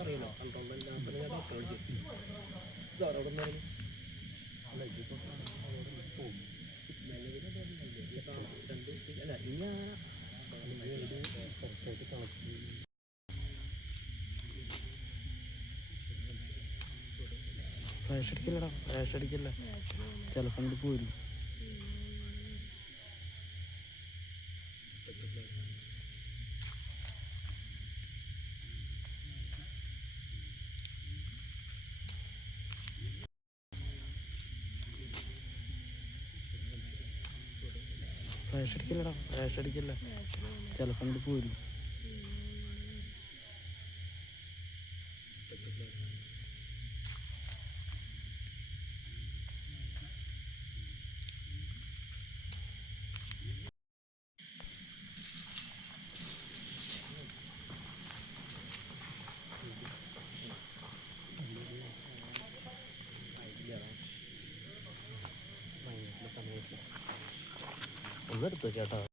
അറിയണം ഇനി flash അടിക്കില്ലടാ flash അടിക്കില്ല. ചിലപ്പോൾ അങ്ങോട്ട് ഫ്ലാഷ് അടിക്കില്ലടാ. ഫ്ലാഷ് അടിക്കില്ല. ചിലപ്പോൾ അങ്ങോട്ട് പോരും. ഒന്നെടുത്തു ചേട്ടാ?